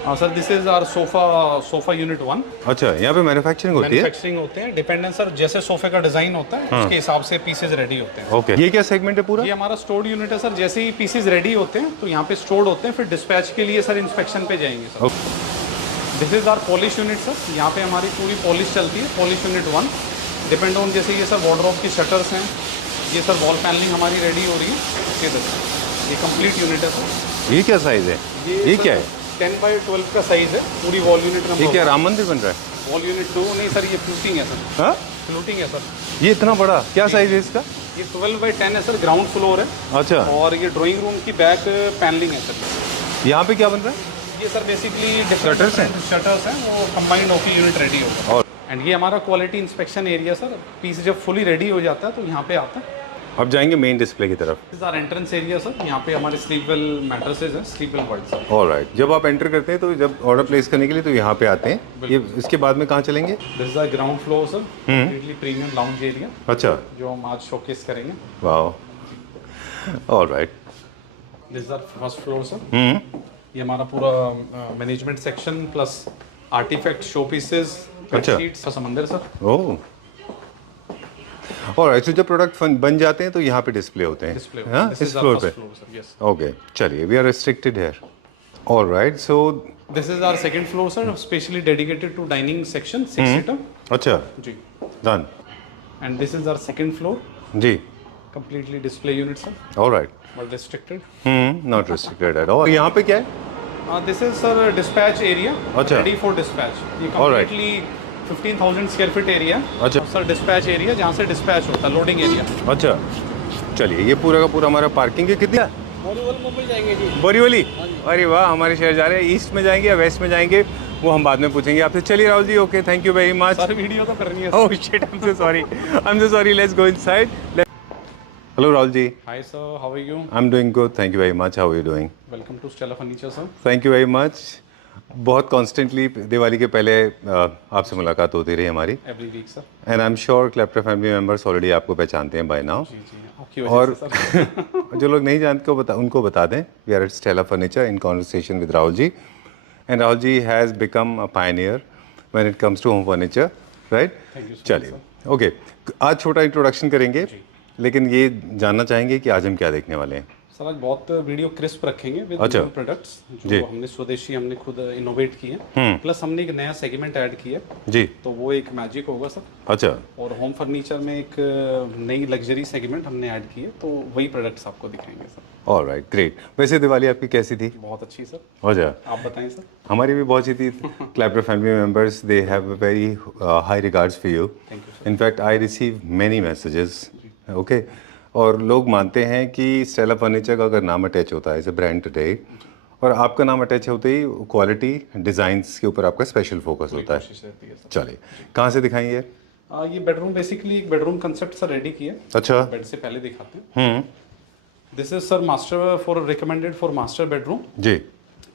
Sir this is our sofa unit 1। अच्छा, यहाँ पे मैन्युफैक्चरिंग होती है? मैन्युफैक्चरिंग होते हैं, डिपेंडेंट सर जैसे सोफे का डिजाइन होता है उसके हिसाब से पीसेज रेडी होते हैं। ओके, ये क्या सेगमेंट है पूरा? ये हमारा स्टोर्ड यूनिट है सर। जैसे ही पीसेज रेडी होते हैं तो यहाँ पे स्टोर्ड होते हैं, फिर डिस्पैच के लिए सर इंस्पेक्शन पे जाएंगे sir. This is our polish unit sir. यहाँ पे हमारी पूरी पॉलिश चलती है, पॉलिश यूनिट 1। डिपेंड ऑन जैसे ये सर वार्डरोब की शटर्स हैं, ये सर वॉल पैनलिंग हमारी रेडी हो रही है। ये कंप्लीट यूनिट है सर। ये क्या साइज है? ये क्या है? 10x12 का साइज है पूरी वॉल यूनिट नंबर। ये क्या राम मंदिर बन रहा है? वॉल यूनिट 2 नहीं सर, ये फ्लूटिंग है सर। हाँ, फ्लूटिंग है सर। ये इतना बड़ा क्या साइज है इसका? ये 12x10 है सर, ग्राउंड फ्लोर है। अच्छा, और ये ड्राइंग रूम की बैक पैनलिंग है सर। यहाँ पे क्या बन रहा है? ये सर बेसिकली Shutters हैं? शटर्स हैं, वो कंबाइंड होकर यूनिट रेडी होगा। और एंड ये हमारा quality inspection area sir. Piece जब फुली रेडी हो जाता है तो यहाँ पे आता है। अब जाएंगे मेन डिस्प्ले की तरफ। This is our entrance area sir. यहाँ पे हमारे स्लीपवेल मैट्रेसेस हैं, स्लीपवेल वर्ल्ड सर। ऑलराइट, जब आप एंटर करते हैं तो जब ऑर्डर प्लेस करने के लिए तो यहाँ पे आते हैं। ये इसके बाद में कहाँ चलेंगे? This is our ground floor sir, completely premium lounge area अच्छा, जो हम आज शोकेस करेंगे। वाह, alright. This is our first floor sir. ये हमारा पूरा management section plus artefact showpieces, अच्छा। समंदर सर। ओह, ऑलराइट। तो जब प्रोडक्ट बन जाते हैं तो यहाँ पे डिस्प्ले होते हैं? डिस्प्ले हाँ, इस फ्लोर पे? ओके, चलिए, we are restricted here. Alright, so this is our second floor sir, specially dedicated to dining section, 6 seater. अच्छा, जी, done. And this is our second floor, जी, completely display unit sir, alright. But restricted. Not restricted at all. यहाँ पे क्या है? This is sir dispatch area, अच्छा। Ready for dispatch. ये Alright. Completely 15,000 square feet area. अच्छा। Sir dispatch area जहाँ से डिस्पैच होता है, लोडिंग एरिया। अच्छा, चलिए, ये पूरा का पूरा हमारा पार्किंग है। कितना? मुंबई जाएंगे जी। बोरीवली? अरे वाह, हमारे शहर जा रहे हैं। ईस्ट में जाएंगे या वेस्ट में जाएंगे वो हम बाद में पूछेंगे आपसे। चलिए Rahul ji, okay, thank you very much. Sir video तो करनी है। Oh shit, I am so sorry, I am so sorry, let's go inside. Hello Rahul ji. Hi sir, how are you? I am doing good, thank you very much. How are you doing? Welcome to Stella furniture sir. Thank you very much. बहुत constantly Diwali के पहले आपसे मुलाकात होती रही हमारी। Every week sir. And I am sure Clapter family members already आपको पहचानते हैं बाय नाउ। जी जी, आपकी वजह और से सर। जो लोग नहीं जानते उनको बता दें, we are at Stella furniture in conversation with Rahul ji. And Rahul ji has become a pioneer when it comes to home furniture, right? Thank you so much, चलिए, ओके, आज छोटा इंट्रोडक्शन करेंगे, लेकिन ये जानना चाहेंगे कि आज हम क्या देखने वाले हैं। सर आज बहुत वीडियो क्रिस्प रखेंगे विद अच्छा। प्रोडक्ट्स जी। जो हमने स्वदेशी हमने खुद इनोवेट किए हैं, प्लस हमने एक नया सेगमेंट ऐड किया है, जी, तो वो एक मैजिक होगा सर। अच्छा, और होम फर्नीचर में एक नई लग्जरी सेगमेंट हमने ऐड की है, तो वही प्रोडक्ट्स आपको दिखाएंगे सर। Alright, great. वैसे दिवाली आपकी कैसी थी? बहुत अच्छी सर। अच्छा, आप बताएं सर। हमारी भी बहुत अच्छी थी। Clapter family members, they have very high regards for you. Thank you sir. In fact I receive many messages, okay. और लोग मानते हैं कि स्टेला फर्नीचर का अगर नाम अटैच होता है एज ए ब्रांड टुडे, और आपका नाम अटैच होते ही क्वालिटी डिज़ाइंस के ऊपर आपका स्पेशल फोकस होता है। कोशिश रहती है सर। चलिए, कहाँ से दिखाएंगे? ये बेडरूम बेसिकली एक बेडरूम कंसेप्ट सर रेडी किया है। अच्छा, बेड से पहले दिखाते हैं। This is sir master for recommended for master bedroom, जी,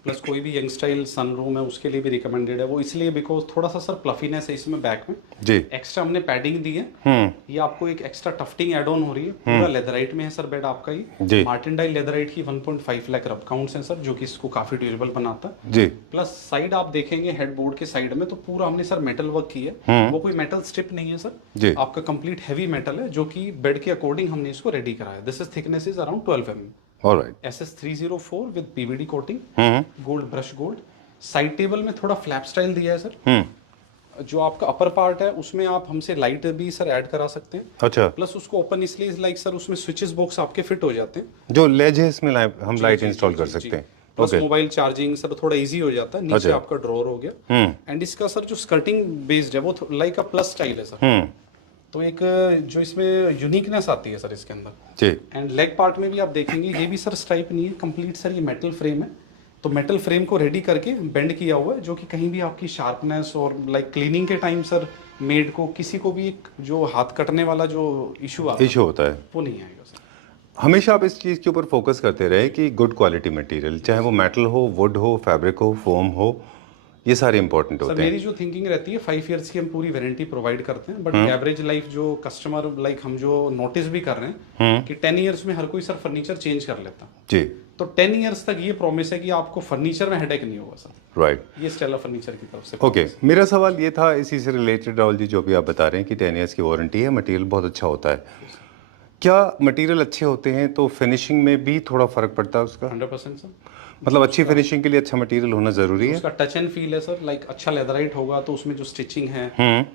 प्लस कोई भी यंग स्टाइल सन रूम है उसके लिए भी रिकमेंडेड है वो, इसलिए बिकॉज थोड़ा सा सर प्लफीनेस है इसमें बैक में। जी, एक्स्ट्रा हमने पैडिंग दी है। ये आपको एक एक्स्ट्रा टफ्टिंग एड ऑन हो रही है। पूरा लेदराइट में है सर बेड आपका। जी। ये मार्टिनडाइल लेदराइट की 1.5 लाख रब काउंट्स हैं सर, जो कि इसको काफी ड्यूरेबल बनाता है। जी, प्लस साइड आप देखेंगे हेडबोर्ड के साइड में तो पूरा हमने सर मेटल वर्क की है। वो कोई मेटल स्ट्रिप नहीं है सर, जी। आपका कंप्लीट हैवी मेटल है, जो कि बेड के अकॉर्डिंग हमने इसको रेडी कराया। This is thickness is around 12 mm। Alright, SS304 with PVD coating, gold brush gold. Side table में थोड़ा फ्लैप स्टाइल दिया है सर। जो आपका अपर पार्ट है उसमें आप हमसे लाइट भी सर ऐड करा सकते हैं। अच्छा, प्लस उसको ओपन इसलिए लाइक सर उसमें स्विचेस बॉक्स आपके फिट हो जाते हैं। जो लेज है इसमें हम लाइट इंस्टॉल कर सकते हैं। Plus okay, mobile charging sir थोड़ा इजी हो जाता है। नीचे अच्छा। आपका ड्रॉर हो गया। एंड इसका सर जो स्कर्टिंग बेस्ड है वो लाइक अ प्लस स्टाइल है सर। तो एक जो इसमें यूनिकनेस आती है सर इसके अंदर। जी, एंड लेग पार्ट में भी आप देखेंगे ये भी सर स्ट्राइप नहीं है, कंप्लीट सर ये मेटल फ्रेम है। तो मेटल फ्रेम को रेडी करके बेंड किया हुआ है, जो कि कहीं भी आपकी शार्पनेस और लाइक क्लीनिंग के टाइम सर मेड को किसी को भी एक जो हाथ कटने वाला जो इशू होता है वो नहीं आएगा सर। हमेशा आप इस चीज़ के ऊपर फोकस करते रहे कि गुड क्वालिटी मटेरियल, चाहे वो मेटल हो, वुड हो, फैब्रिक हो, फोम हो, ये सारे इंपॉर्टेंट सर होते हैं। मेरी जो थिंकिंग रहती है 5 इयर्स की हम पूरी वारंटी प्रोवाइड करते हैं, बट एवरेज लाइफ जो कस्टमर लाइक हम जो नोटिस भी कर रहे हैं कि 10 इयर्स में हर कोई सर फर्नीचर चेंज कर लेता है। जी, तो 10 इयर्स तक ये प्रॉमिस है कि आपको फर्नीचर में हेडेक नहीं होगा सर। राइट। ये स्टेला फर्नीचर की तरफ से। ओके, मेरा सवाल ये था इसी से रिलेटेड, राहुल जी, जो भी आप बता रहे हैं कि 10 ईयर्स की वारंटी है, मटेरियल बहुत अच्छा होता है। क्या मटेरियल अच्छे होते हैं तो फिनिशिंग में भी थोड़ा फर्क पड़ता है उसका? 100% सर। मतलब अच्छी फिनिशिंग के लिए अच्छा मटेरियल होना ज़रूरी है? उसका टच एंड फील है सर, लाइक अच्छा लेदराइट होगा तो उसमें जो स्टिचिंग है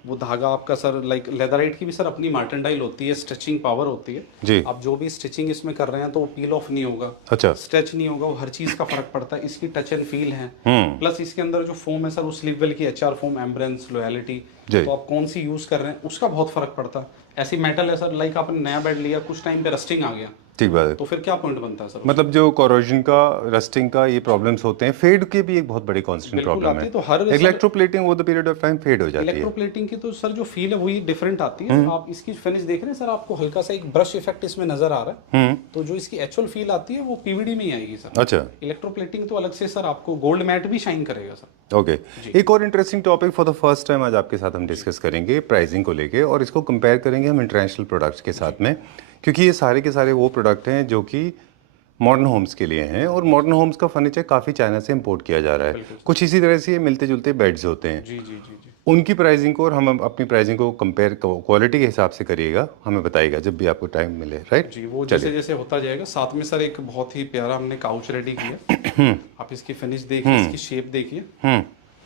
वो धागा आपका सर, लाइक लेदराइट की भी सर अपनी मार्टेंडाइल होती है, स्टिचिंग पावर होती है जी। आप जो भी स्टिचिंग इसमें कर रहे हैं तो वो पील ऑफ नहीं होगा, अच्छा। स्ट्रेच नहीं होगा, वो हर चीज का फर्क पड़ता है। इसकी टच एंड फील है, प्लस इसके अंदर जो फोम है सर वो स्लीववेल की HR फोम, एम्ब्रेंस, लॉयलिटी, तो आप कौन सी यूज कर रहे हैं उसका बहुत फर्क पड़ता है। ऐसी मेटल है सर, लाइक आपने नया बेड लिया, कुछ टाइम पे रस्टिंग आ गया, ठीक बात है। तो फिर क्या पॉइंट बनता है सर? मतलब जो कोरोजन का, रस्टिंग का ये प्रॉब्लम्स होते हैं, फेड के भी एक बहुत बड़ी कांस्टेंट प्रॉब्लम है। तो हर electroplating over the period of time fade हो जाती है। इलेक्ट्रोप्लेटिंग की तो सर जो फील है वही डिफरेंट आती है। आप इसकी फिनिश देख रहे हैं सर, आपको हल्का सा एक ब्रश इफेक्ट इसमें नजर आ रहा है, तो जो इसकी एक्चुअल फील आती है वो PVD में ही आएगी सर। अच्छा। इलेक्ट्रोप्लेटिंग तो अलग से सर आपको गोल्ड मैट भी शाइन करेगा सर। ओके, एक और interesting topic for the first time आज आपके साथ हम डिस्कस करेंगे प्राइसिंग को लेके, और इसको कंपेयर करेंगे हम इंटरनेशनल प्रोडक्ट्स के साथ में, क्योंकि ये सारे के सारे वो प्रोडक्ट हैं जो कि मॉडर्न होम्स के लिए हैं, और मॉडर्न होम्स का फर्नीचर काफ़ी चाइना से इंपोर्ट किया जा रहा है। कुछ इसी तरह से ये मिलते जुलते बेड्स होते हैं। जी जी जी जी। उनकी प्राइसिंग को और हम अपनी प्राइसिंग को कंपेयर क्वालिटी के हिसाब से करिएगा, हमें बताइएगा जब भी आपको टाइम मिले, राइट? जी, वो जैसे जैसे होता जाएगा। साथ में सर एक बहुत ही प्यारा हमने काउच रेडी किया, आप इसकी फिनिश देखिए, इसकी शेप देखिए,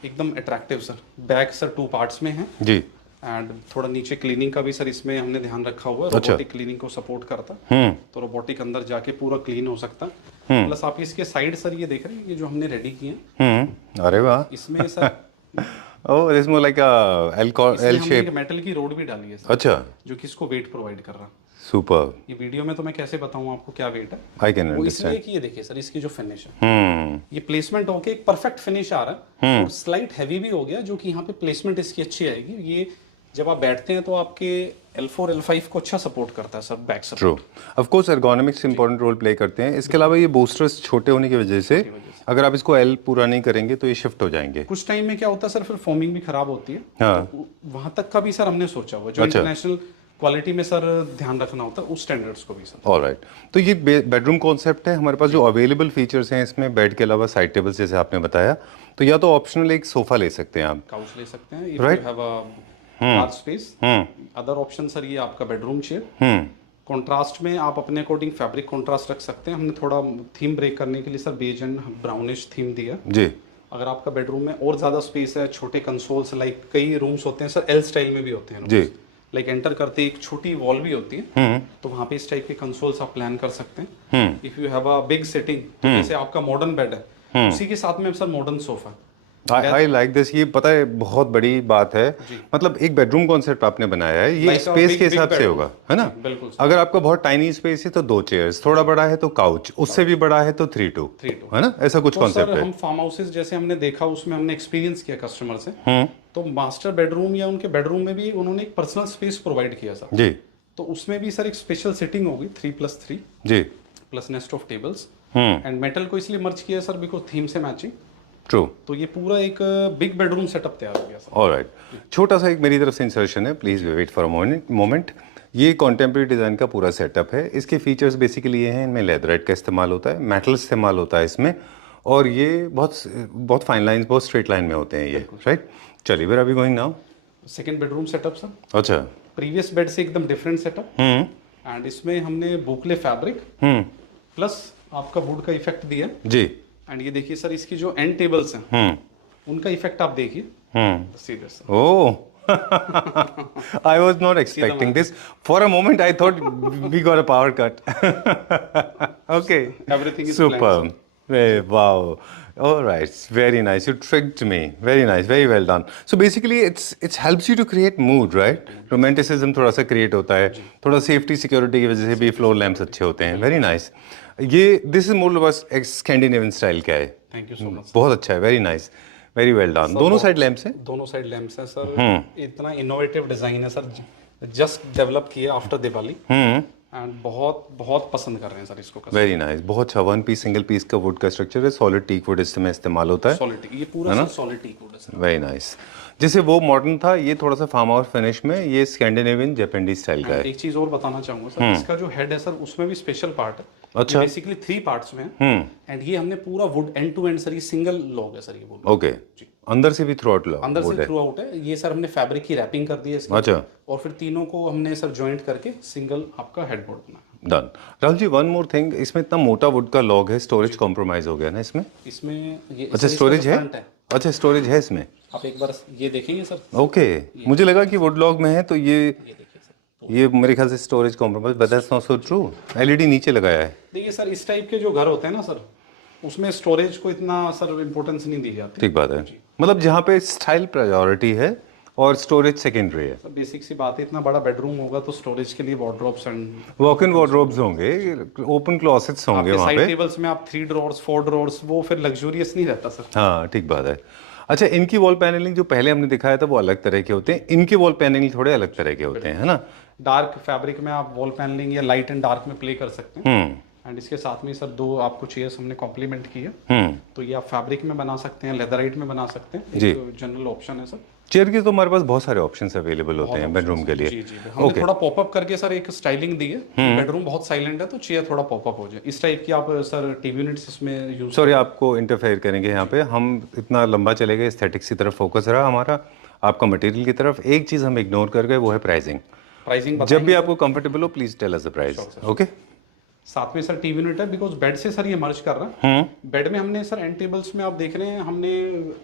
एकदम attractive sir. Back sir 2 parts में है जी, एंड थोड़ा नीचे क्लीनिंग का भी सर इसमें हमने ध्यान रखा हुआ है। रोबोटिक क्लीनिंग को सपोर्ट करता है, तो रोबोटिक अंदर जाके पूरा क्लीन हो सकता है। प्लस आप इसके साइड सर ये देख रहे हैं, ये जो हमने रेडी किए हैं, अरे वाह, इसमें sir oh this more like a L shape. Metal की रोड भी डाली है सर, अच्छा, जो कि इसको वेट प्रोवाइड कर रहा है। सुपर। ये वीडियो में तो मैं कैसे बताऊं आपको क्या वेट है, आई कैन वो इसलिए अंडरस्टैंड। कि ये देखिए सर, इसकी जो फिनिश है, ये प्लेसमेंट होके एक परफेक्ट फिनिश आ रहा है, और स्लाइट हैवी भी हो गया, जो कि यहाँ पे प्लेसमेंट इसकी अच्छी आएगी। ये जब आप बैठते हैं तो आपके L4 L5 को अच्छा सपोर्ट करता है sir, back support. True, of course ergonomics important role play करते हैं। इसके अलावा ये बूस्टर्स छोटे होने की वजह से अगर आप इसको L पूरा नहीं करेंगे तो ये शिफ्ट हो जाएंगे। कुछ टाइम में क्या होता है सर, फिर फॉर्मिंग भी खराब होती है। हाँ। तो वहां तक का भी सर हमने सोचा हुआ, जो इंटरनेशनल क्वालिटी में सर ध्यान रखना होता है, उस स्टैंडर्ड्स को भी सर। ऑलराइट, तो ये बेडरूम कॉन्सेप्ट है हमारे पास। जो अवेलेबल फीचर्स हैं इसमें, बेड के अलावा साइड टेबल्स जैसे आपने बताया, तो या तो ऑप्शनल एक सोफा ले सकते हैं आप, काउच ले सकते हैं, Right. If you have a large space. Other option sir ये आपका बेडरूम चेयर। कंट्रास्ट में आप अपने अकॉर्डिंग फैब्रिक कंट्रास्ट रख सकते हैं। हमने थोड़ा थीम ब्रेक करने के लिए sir beige and brownish theme दिया जी। अगर आपका बेडरूम में और ज्यादा स्पेस है, छोटे कंसोल्स, लाइक कई रूम्स होते हैं सर L स्टाइल में भी होते हैं जी, लाइक एंटर करते ही एक छोटी वॉल भी होती है, तो वहाँ पे इस टाइप के कंसोल्स आप प्लान कर सकते हैं। If you have a big sitting, तो जैसे आपका मॉडर्न बेड है, उसी के साथ में sir modern sofa. I like this. ये पता है बहुत बड़ी बात है, मतलब एक बेडरूम कॉन्सेप्ट आपने बनाया है, ये Like a स्पेस big- के big हिसाब से bedroom. होगा, है ना? बिल्कुल अगर आपका बहुत टाइनी स्पेस है तो 2 चेयर्स, थोड़ा बड़ा है तो काउच, उससे भी बड़ा है तो 3-2, है ना? ऐसा कुछ तो कॉन्सेप्ट सर है। हम फार्म हाउसेस जैसे हमने देखा, उसमें हमने एक्सपीरियंस किया कस्टमर से, तो मास्टर बेडरूम या उनके बेडरूम में भी उन्होंने एक पर्सनल स्पेस प्रोवाइड किया सर। जी तो उसमें भी सर एक स्पेशल सिटिंग होगी 3+3 जी, plus nest of tables, and metal को इसलिए मर्ज किया सर बिकॉज थीम से मैचिंग। ट्रू। तो ये पूरा एक बिग बेडरूम सेटअप तैयार हो गया सर। ऑलराइट, छोटा सा एक मेरी तरफ से इंसर्शन है, please wait for a moment. ये कॉन्टेम्प्रेरी डिज़ाइन का पूरा सेटअप है। इसके फीचर्स बेसिकली ये हैं, इनमें लेदराइट का इस्तेमाल होता है, मेटल इस्तेमाल होता है इसमें, और ये बहुत फाइन लाइंस, बहुत स्ट्रेट लाइन में होते हैं ये, राइट? चलिए, where are we going now? Second bedroom setup sir, अच्छा। प्रीवियस बेड से एकदम डिफरेंट सेटअप, एंड इसमें हमने बुकले फैब्रिक प्लस आपका वुड का इफेक्ट दिया, जी। एंड ये देखिए सर, इसकी जो एंड टेबल्स हैं उनका इफेक्ट आप देखिए सीधे sir. Oh, I was not expecting this. For a moment, I thought we got a power cut. Okay. Everything is Super. planned, Hey, wow. All right. Very nice. You tricked me. Very nice. Very well done. So basically, it helps you to create mood, right? Romanticism थोड़ा सा create होता है. थोड़ा safety security की वजह से भी floor lamps अच्छे होते हैं. Very nice. ये this is more or less Scandinavian style का है. Thank you so much. बहुत अच्छा है. Very nice. Very well done. दोनों साइड लैंप्स हैं? दोनों साइड लैंप्स हैं सर। इतना इनोवेटिव डिजाइन है सर, जस्ट डेवलप किया आफ्टर दिवाली, एंड बहुत बहुत पसंद कर रहे हैं सर इसको। वेरी नाइस, बहुत अच्छा। वन पीस सिंगल पीस का वुड का स्ट्रक्चर है, सॉलिड टीक वुड इसमें इस्तेमाल होता है। सॉलिड ये पूरा सर सॉलिड टीक वुड है सर। Very nice. जैसे वो मॉडर्न था, ये थोड़ा सा फार्म हाउस फिनिश में, ये स्कैंडिनेवियन जापानीज स्टाइल का है। एक चीज और बताना चाहूंगा सर, इसका जो हेड है सर उसमें भी स्पेशल पार्ट है। अच्छा। बेसिकली 3 पार्ट्स में है एंड ये हमने पूरा wood end to end sir, ये सिंगल लॉग है सर ये वुड। ओके, अंदर से भी थ्रू आउट लो अंदर से थ्रू आउट है ये सर। हमने फैब्रिक की रैपिंग कर दी है इसके। अच्छा। और फिर तीनों को हमने सर जॉइंट करके सिंगल आपका हेडबोर्ड बनाया। Done. Rahul ji, one more thing, इसमें इतना मोटा वुड का लॉग है, स्टोरेज कॉम्प्रोमाइज हो गया ना इसमें? इसमें ये अच्छा, स्टोरेज है? फ्रंट है। अच्छा, स्टोरेज है इसमें। आप एक बार ये देखेंगे सर। ओके, मुझे लगा कि वुड लॉग में है तो ये देखिए सर, ये मेरे ख्याल से storage compromise, but that's not so true. LED नीचे लगाया है। देखिए सर, इस टाइप के जो घर होते हैं ना सर, उसमें स्टोरेज को इतना सर इम्पोर्टेंस नहीं दी जाती। ठीक बात है, मतलब जहाँ पे स्टाइल प्रायोरिटी है और स्टोरेज सेकेंडरी है। बेसिक सी बात है, इतना बड़ा बेडरूम होगा तो स्टोरेज के लिए wardrobes and walk in wardrobes होंगे, ओपन क्लोसेट्स होंगे वहाँ साइड पे। टेबल्स में आप 3 ड्रॉर्स 4 ड्रॉर्स, वो फिर लग्जूरियस नहीं रहता सर। हाँ, ठीक बात है। अच्छा, इनकी वॉल पैनलिंग जो पहले हमने दिखाया था वो अलग तरह के होते हैं, इनके वॉल पैनलिंग थोड़े अलग तरह के होते हैं, है ना? डार्क फैब्रिक में आप वॉल पैनलिंग या लाइट एंड डार्क में प्ले कर सकते हैं। एंड इसके साथ में सर 2 आपको चेयर्स हमने कॉम्प्लीमेंट की है। तो ये आप फैब्रिक में बना सकते हैं, लेदराइट में बना सकते हैं। जी। एक जनरल ऑप्शन है सर। चेयर के तो हमारे पास बहुत सारे ऑप्शंस अवेलेबल होते हैं बेडरूम के लिए। जी जी, हमने थोड़ा पॉपअप करके सर एक स्टाइलिंग दी है। बेडरूम बहुत साइलेंट है तो चेयर थोड़ा पॉपअप हो जाए, इस टाइप की आप सर टीवी यूनिट्स इसमें यूज। सॉरी, आपको इंटरफेयर करेंगे यहाँ पे, हम इतना लंबा चले गए, एस्थेटिक्स की तरफ फोकस रहा हमारा, आपका मटेरियल की तरफ। एक चीज़ हम इग्नोर कर गए, वो है प्राइसिंग। प्राइसिंग जब भी आपको कंफर्टेबल हो, please tell us the price. Okay. साथ में सर टीवी यूनिट है, बिकॉज बेड से सर ये मर्ज कर रहा है। बेड में हमने सर एंड टेबल्स में आप देख रहे हैं हमने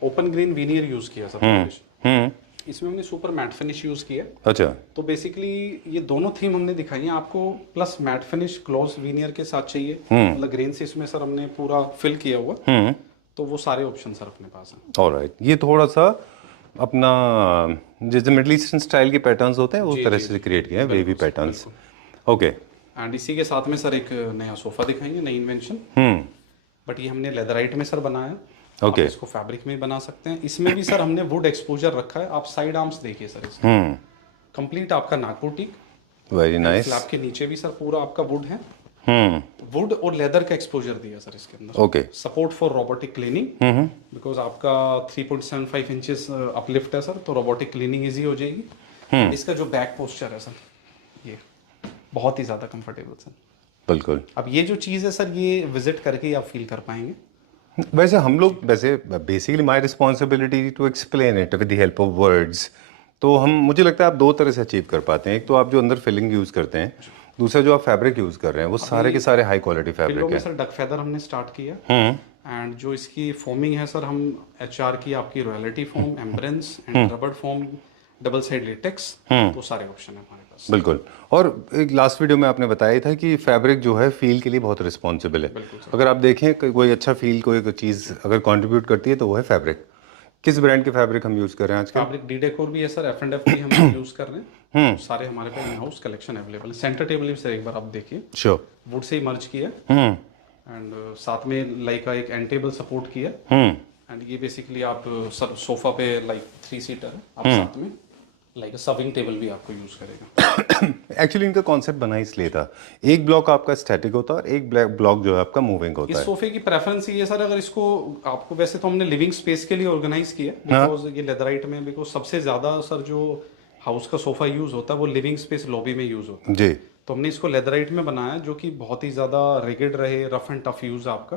ओपन ग्रेन विनियर यूज किया सर। इसमें हमने सुपर मैट फिनिश यूज किया। अच्छा। तो बेसिकली ये दोनों थीम हमने दिखाई है आपको, plus matte finish gloss veneer के साथ चाहिए, मतलब ग्रेन से इसमें सर हमने पूरा फिल किया हुआ। तो वो सारे ऑप्शन सर अपने पास हैं। ऑलराइट, ये थोड़ा सा अपना जैसे मिडिल ईस्टर्न स्टाइल के पैटर्न्स होते हैं उस तरह से क्रिएट किए हैं, वेवी पैटर्न्स। ओके। एंड इसी के साथ में सर एक नया सोफा दिखाएंगे, नई इन्वेंशन। बट ये हमने लेदराइट में सर बनाया। ओके। इसको फैब्रिक में बना सकते हैं। इसमें भी सर हमने वुड एक्सपोजर रखा है। आप साइड आर्म्स देखिए सर इसके। कंप्लीट आपका Nagpur teak. Very nice. Slab के नीचे भी सर पूरा आपका वुड है। वुड और लेदर का एक्सपोजर दिया सर इसके अंदर। Okay. Support for robotic cleaning, because आपका 3.75 इंचेस अपलिफ्ट है सर, तो रोबोटिक क्लीनिंग इजी हो जाएगी। इसका जो बैक पोस्चर है सर, ये बहुत ही ज्यादा कंफर्टेबल सर। बिल्कुल। अब ये जो चीज़ है सर, ये विजिट करके ही आप फील कर पाएंगे। वैसे हम लोग वैसे basically my responsibility to explain it with the help of words. तो हम, मुझे लगता है आप 2 तरह से अचीव कर पाते हैं। एक तो आप जो अंदर फिलिंग यूज करते हैं, दूसरा जो आप फैब्रिक यूज कर रहे हैं वो सारे के सारे हाई क्वालिटी फैब्रिक है। सर डक फेदर हमने स्टार्ट किया। एंड जो इसकी फोमिंग है सर, हम HR की आपकी रॉयलिटी फोम, एम्ब्रेंस एंड रबड़ फोम, डबल साइड लेटेक्स, तो सारे ऑप्शन है हमारे पास। बिल्कुल। और एक लास्ट वीडियो में आपने बताया था कि फैब्रिक जो है फील के लिए बहुत रिस्पॉन्सिबल है। अगर आप देखें कोई अच्छा फील, कोई चीज़ अगर कंट्रीब्यूट करती है तो वो है फैब्रिक। किस ब्रांड के फैब्रिक हम यूज कर रहे हैं आजकल? फैब्रिक डी डेकोर भी है सर, F&F भी हम यूज कर रहे हैं। सारे हमारे पास इन हाउस कलेक्शन अवेलेबल है। सेंटर टेबल भी सर एक बार आप देखिए, श्योर, वुड से ही मर्ज किया एंड साथ में लाइक का एक एंड टेबल सपोर्ट किया। एंड ये बेसिकली आप सर सोफा पे लाइक 3 सीटर है, आप साथ में लाइक सर्विंग टेबल भी आपको यूज करेगा। एक्चुअली इनका कॉन्सेप्ट बना इसलिए था, एक ब्लॉक आपका स्टैटिक होता है और एक ब्लॉक जो है आपका मूविंग होता इस है। सोफे की प्रेफरेंस ये है सर, अगर इसको आपको, वैसे तो हमने लिविंग स्पेस के लिए ऑर्गेनाइज किया, बिकॉज ये लेदराइट में, बिकॉज सबसे ज्यादा सर जो हाउस का सोफा यूज होता है वो लिविंग स्पेस लॉबी में यूज होता है। जी। तो हमने इसको लेदराइट में बनाया जो कि बहुत ही ज्यादा रिगिड रहे, रफ एंड टफ यूज आपका।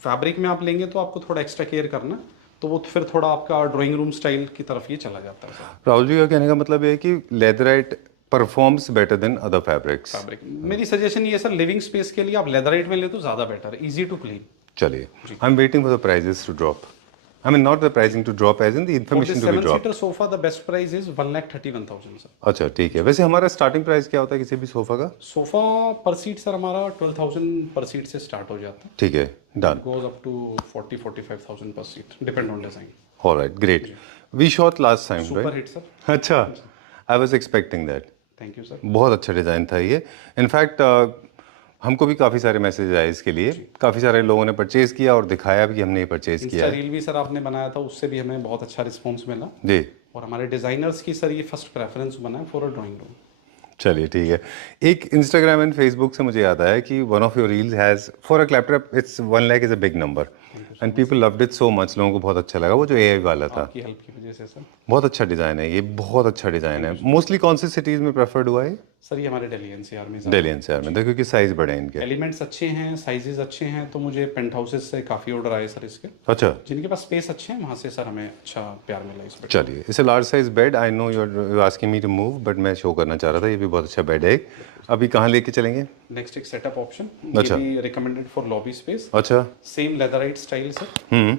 फैब्रिक में आप लेंगे तो आपको थोड़ा एक्स्ट्रा केयर करना, तो वो फिर थोड़ा आपका ड्राइंग रूम स्टाइल की तरफ ये चला जाता है सर। राहुल जी का कहने का मतलब है कि leatherette performs better than other fabrics. Fabric मेरी सजेशन ये सर, लिविंग स्पेस के लिए आप लेदराइट में ले तो ज्यादा बेटर है, इजी टू क्लीन। चलिए, I am waiting for the prices to drop. I mean not the pricing to drop as in the information to be dropped. 7-seater sofa the best price is 1,31,000 sir. अच्छा, ठीक है। वैसे हमारा starting price क्या होता है किसी भी सोफा का? सोफा पर सीट सर हमारा 12,000 पर सीट से स्टार्ट हो जाता है। ठीक है, done. Goes up to 40-45,000 per seat, depend on design. Alright, great. We shot last time, super right? Hit sir. अच्छा, I was expecting that. Thank you sir. बहुत अच्छा डिज़ाइन था ये। इनफैक्ट हमको भी काफ़ी सारे मैसेज आए इसके लिए, काफ़ी सारे लोगों ने परचेज किया और दिखाया भी कि हमने ये परचेज किया इंस्टा है। रील भी सर आपने बनाया था, उससे भी हमें बहुत अच्छा रिस्पॉन्स मिला। जी। और हमारे डिजाइनर्स की सर ये फर्स्ट प्रेफरेंस बना है फॉर अ ड्राइंग रूम। चलिए ठीक है। एक इंस्टाग्राम एंड फेसबुक से मुझे याद आया कि one of your reels has for a laptop it's 1 lakh is a big number and people loved it so much. लोगों को बहुत अच्छा लगा वो जो एआई वाला था। आपकी हेल्प की वजह से सर। बहुत अच्छा डिज़ाइन है ये, बहुत अच्छा डिज़ाइन है। मोस्टली कौन सी सिटीज़ में प्रेफर्ड हुआ है? सर ये हमारे दिल्ली एनसीआर में दिल्ली एनसीआर में, क्योंकि साइज़ बड़े हैं इनके। एलिमेंट्स अच्छे हैं, साइजेस अच्छे हैं, तो मुझे पेंट हाउसेस से काफ़ी ऑर्डर आए सर इसके। अच्छा जिनके पास स्पेस अच्छे हैं वहाँ से सर हमें अच्छा प्यार मिला इस पर। चलिए, इसे large size bed, I know you are asking me to move but मैं शो करना चाह रहा था, ये भी बहुत अच्छा बेड है। अभी कहाँ लेके चलेंगे? नेक्स्ट एक सेटअप ऑप्शन, अच्छा। ये भी रिकमेंडेड फॉर लॉबी स्पेस। अच्छा। Same leatherette style sir,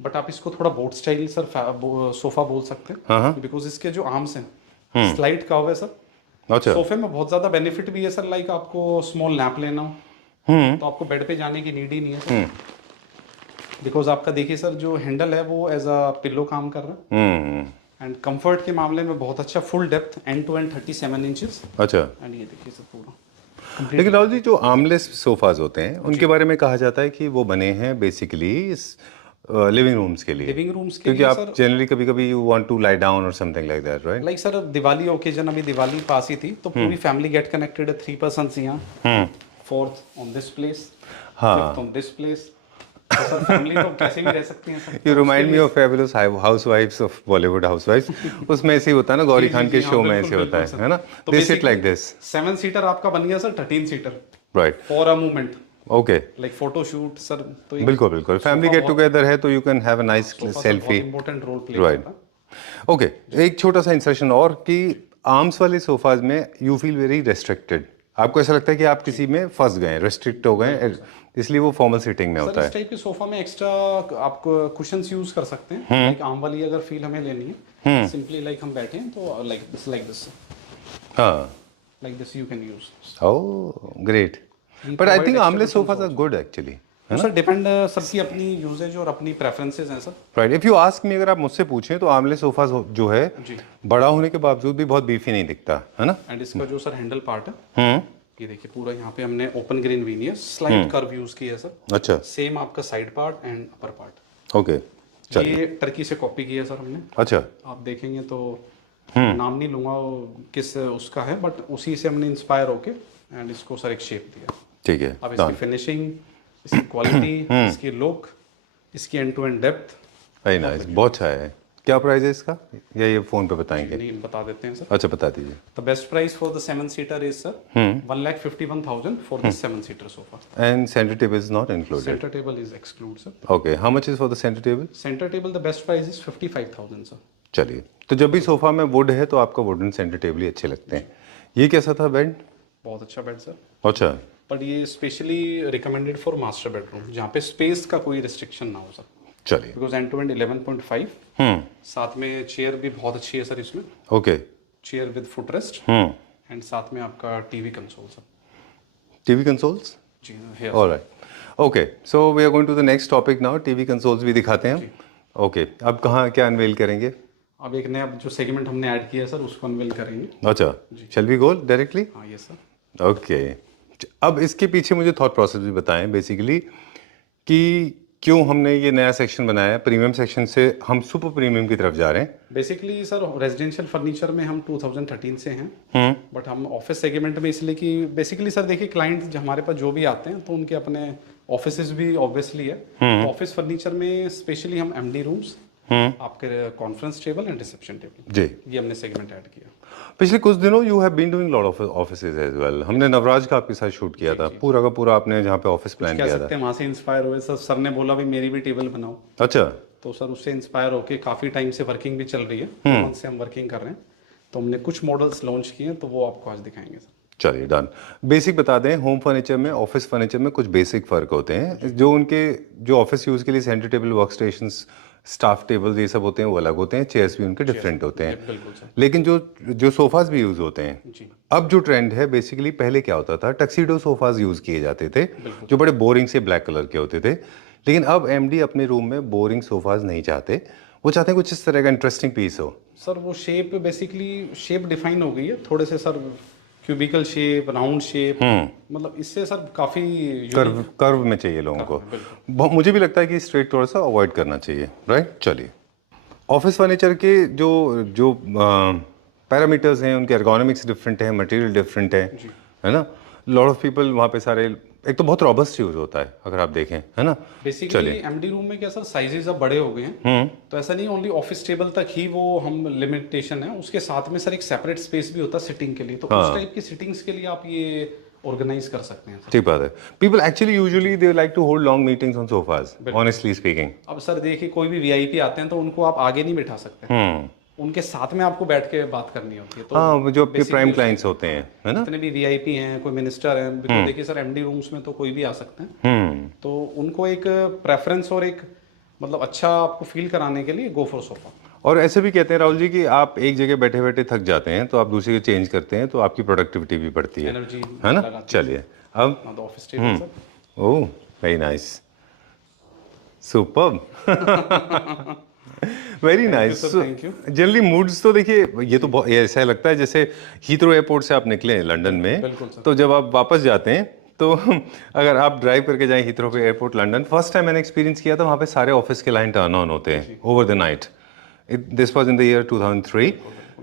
but आप इसको थोड़ा बोट स्टाइल सर सोफा बोल सकते हैं, बिकॉज इसके जो आर्म्स हैं स्लाइड कर्व है सर। अच्छा। सोफे में बहुत ज्यादा बेनिफिट भी है सर, लाइक आपको स्मॉल नैप लेना हो तो आपको बेड पे जाने की नीड ही नहीं है सर, बिकॉज आपका देखिए सर जो हैंडल है वो एज अ पिल्लो काम कर रहा है। एंड कंफर्ट के मामले में बहुत अच्छा, full depth end to end 37 inches. अच्छा। एंड ये देखिए सर पूरा। लेकिन राहुल जी, जो आर्मलेस सोफाज होते हैं उनके बारे में कहा जाता है कि वो बने हैं बेसिकली लिविंग रूम्स के लिए। लिविंग रूम्स के क्योंकि लिए आप सर जनरली कभी कभी you want to lie down or something like that, right? Like sir Diwali occasion, अभी दिवाली पास ही थी तो पूरी फैमिली गेट कनेक्टेड है। 3 पर्सन्स यहाँ, fourth on this place, fifth on this place, तो सर फैमिली तो कैसे भी रह सकती हैं sir. You remind me of fabulous housewifes of Bollywood housewifes. उसमें ऐसे ही होता है ना, गौरी खान के शो में ऐसे होता है ना, they sit like this. 7 seater आपका बन गया sir 13 seater, right, for a movement, okay. Like photo shoot sir. तो बिल्कुल बिल्कुल, फैमिली गेट टुगेदर है तो you can have a nice selfie, important role play right. Okay, एक छोटा सा इंसर्शन और कि आर्म्स वाले सोफाज में यू फील वेरी रेस्ट्रिक्टेड। आपको ऐसा लगता है कि आप किसी में फंस गए, रेस्ट्रिक्ट हो गए, इसलिए वो फॉर्मल सीटिंग में होता सर है। इस टाइप के सोफा में एक्स्ट्रा आप कुशंस यूज कर सकते हैं, लाइक आर्म वाली अगर फील हमें लेनी है, सिंपली लाइक हम बैठे हैं तो लाइक दिस हाँ, like this you can use. Oh great, but I think armless sofas are good actually. तो सर डिपेंड सबकी अपनी यूजेज और अपनी प्रेफरेंसेस हैं sir. Right, if you ask me, अगर आप मुझसे पूछें तो आर्मलेस सोफा जो है जी, बड़ा होने के बावजूद भी बहुत बीफी नहीं दिखता है ना। एंड इसका जो सर हैंडल पार्ट है, ये देखिए पूरा यहाँ पे हमने open grain veneer slide curve use किया है सर। अच्छा, सेम आपका side part and upper part. Okay, ये टर्की से कॉपी किया है सर हमने। अच्छा, आप देखेंगे तो नाम नहीं लूंगा वो किस उसका है, बट उसी से हमने इंस्पायर होके एंड इसको सर एक शेप दिया। ठीक है। अब इसकी फिनिशिंग, इसकी क्वालिटी, इसकी लुक, इसकी end to end depth, very nice, बहुत अच्छा है। क्या प्राइस है इसका, या ये फोन पे बताएंगे? नहीं बता देते हैं सर। अच्छा, बता दीजिए। The best price for the 7 seater is sir 1,51,000 for this 7 seater sofa. And centre table is not included? Centre table is exclude sir. Okay, how much is for the centre table? Centre table the best price is 55,000 sir. चलिए, तो जब भी sofa में would है तो आपका wooden centre table ही अच्छे लगते हैं। ये कैसा था बेड? बहुत अच्छा बेड सर, अच्छा, बट ये specially recommended for master bedroom जहाँ पे स्पेस का कोई रिस्ट्रिक्शन ना हो सर, चलिए। Because end to end 11.5। साथ में चेयर भी बहुत अच्छी है सर इसमें, okay, chair with foot rest, and साथ में आपका TV console sir. TV consoles, जी है। Alright, okay, so we are going to the next topic now. TV consoles भी दिखाते हैं। ओके, अब कहाँ क्या अनवेल करेंगे? अब एक नया जो सेगमेंट हमने ऐड किया है सर उसको अनवेल करेंगे। अच्छा, शैल वी गो डायरेक्टली? हाँ ये सर। ओके, अब इसके पीछे मुझे थॉट प्रोसेस भी बताएं बेसिकली कि क्यों हमने ये नया सेक्शन बनाया है। प्रीमियम सेक्शन से हम सुपर प्रीमियम की तरफ जा रहे हैं। बेसिकली सर रेजिडेंशियल फर्नीचर में हम 2013 से हैं, बट हम ऑफिस सेगमेंट में इसलिए कि बेसिकली सर देखिए क्लाइंट हमारे पास जो भी आते हैं तो उनके अपने ऑफिसेज भी ऑब्वियसली है। तो ऑफिस फर्नीचर में स्पेशली हम एमडी रूम्स, आपके conference table and reception table, जी, ये हमने सेगमेंट ऐड किया। पिछले कुछ दिनों you have been doing lot of offices as well. हमने नवराज का आपके साथ शूट किया था, पूरा का पूरा आपने जहाँ पे ऑफिस प्लान कह किया सकते था। हैं वहाँ से इंस्पायर हुए सर। सर ने बोला भाई मेरी भी टेबल बनाओ, अच्छा, तो सर उससे इंस्पायर होके काफ़ी टाइम से वर्किंग भी चल रही है, 2 मंथ से हम वर्किंग कर रहे हैं, तो हमने कुछ मॉडल्स लॉन्च किए हैं तो वो आपको आज दिखाएंगे सर। चलिए डन। बेसिक बता दें, होम फर्नीचर में ऑफिस फर्नीचर में कुछ बेसिक फ़र्क होते हैं। जो उनके जो ऑफिस यूज़ के लिए centre table, work stations, staff table ये सब होते हैं वो अलग होते हैं, चेयर्स भी उनके डिफरेंट होते हैं। बिल्कुल सर। लेकिन जो जो सोफाज भी यूज़ होते हैं, जी, अब जो ट्रेंड है बेसिकली, पहले क्या होता था, टक्सीडो सोफाज यूज़ किए जाते थे जो बड़े बोरिंग से ब्लैक कलर के होते थे। लेकिन अब एमडी अपने रूम में बोरिंग सोफाज नहीं चाहते, वो चाहते हैं कुछ इस तरह का इंटरेस्टिंग पीस हो। सर वो शेप बेसिकली शेप डिफाइन हो गई है थोड़े से sir, cubical shape, round shape, मतलब इससे सर काफ़ी कर्व में चाहिए लोगों को। मुझे भी लगता है कि स्ट्रेट थोड़ा सा अवॉइड करना चाहिए, राइट। चलिए, ऑफिस फर्नीचर के जो जो पैरामीटर्स हैं, उनके एर्गोनॉमिक्स डिफरेंट है, मटेरियल डिफरेंट है ना। लॉट ऑफ पीपल वहाँ पे सारे, एक तो बहुत रॉबस्ट यूज होता है अगर आप देखें, है ना। बेसिकली एमडी रूम में क्या सर साइजेस अब बड़े हो गए हैं, तो ऐसा नहीं ओनली ऑफिस टेबल तक ही वो हम लिमिटेशन है, उसके साथ में सर एक सेपरेट स्पेस भी होता है सिटिंग के लिए, तो उस टाइप की सिटिंग्स के लिए आप ये ऑर्गेनाइज कर सकते हैं। ठीक बात है। People actually usually they like to hold long meetings on sofas, honestly speaking. अब सर देखिए कोई भी वीआईपी आते हैं तो उनको आप आगे नहीं बिठा सकते, उनके साथ में आपको बैठ के बात करनी होती है। तो हाँ, जो आपके प्राइम क्लाइंट्स होते हैं, है ना। जितने भी वीआईपी हैं, कोई मिनिस्टर हैं, बिकॉज देखिए सर एमडी रूम्स में तो कोई भी आ सकते हैं, तो उनको एक प्रेफरेंस और एक मतलब अच्छा आपको फील कराने के लिए गो फॉर सोफा। और ऐसे भी कहते हैं राहुल जी कि आप एक जगह बैठे बैठे थक जाते हैं तो आप दूसरी जगह चेंज करते हैं तो आपकी प्रोडक्टिविटी भी बढ़ती है, एनर्जी है ना। चलिए अब office table sir, oh very nice, superb, very nice. Thank you. Generally moods तो देखिए ये तो बहुत ऐसा लगता है जैसे हीथ्रो एयरपोर्ट से आप निकले लंदन में, तो जब आप वापस जाते हैं तो अगर आप ड्राइव करके जाएं हीथ्रो पे एयरपोर्ट लंदन, फर्स्ट टाइम मैंने एक्सपीरियंस किया था वहाँ पे सारे ऑफिस के लाइन टर्न ऑन होते हैं over the night. This was in the year 2003।